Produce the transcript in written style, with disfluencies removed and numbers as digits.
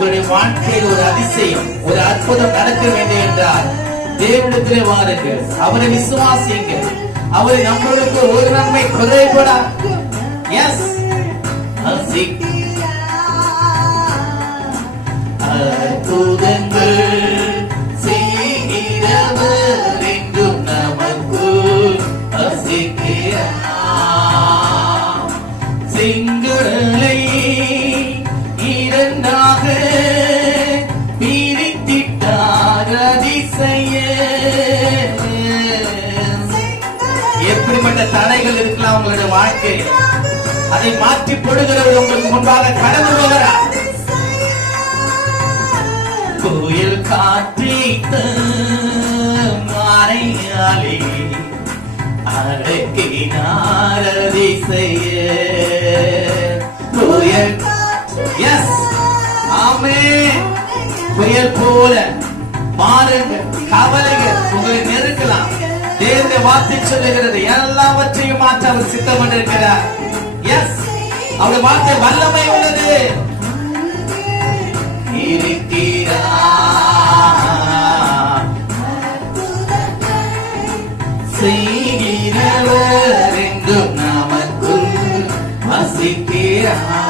உங்களுடைய வாழ்க்கையில் ஒரு அதிசயம், ஒரு அற்புதம் நடக்க வேண்டும் என்றால் தேவனிடத்திலே வாருங்கள், அவரை விசுவாசியுங்கள். அவரை நம்மளுக்கு ஒரு நன்மை குறைபடா. எஸ், அற்புதங்கள் செய்கிறவர் என்றும் நமக்கு அசிக்கிறார். செங்கடலை இரண்டாக பிரித்திட்டார் அதிசய. எப்படிப்பட்ட தடைகள் இருக்கலாம் உங்களுடைய வாழ்க்கையில், அதை மாற்றி போடுகிறவர் உங்களுக்கு முன்பாக கடந்து போகிறார். கோயில் காற்றித்த மாறையாலே அடக்கினார் அதிசய. புயல், எஸ், ஆமென். புயல் போல மாறுங்கள், கவலைகள் உங்களை நெருக்கலாம். தேவனுடைய வார்த்தை சொல்லுகிறது, எல்லாவற்றையும் மாற்ற அவர் சித்தம் இருக்கிறார். எஸ், அவருடைய வார்த்தை வல்லமை உள்ளது. செய்கிறவர் என்றும் நமக்குள் வசிக்கிறார்.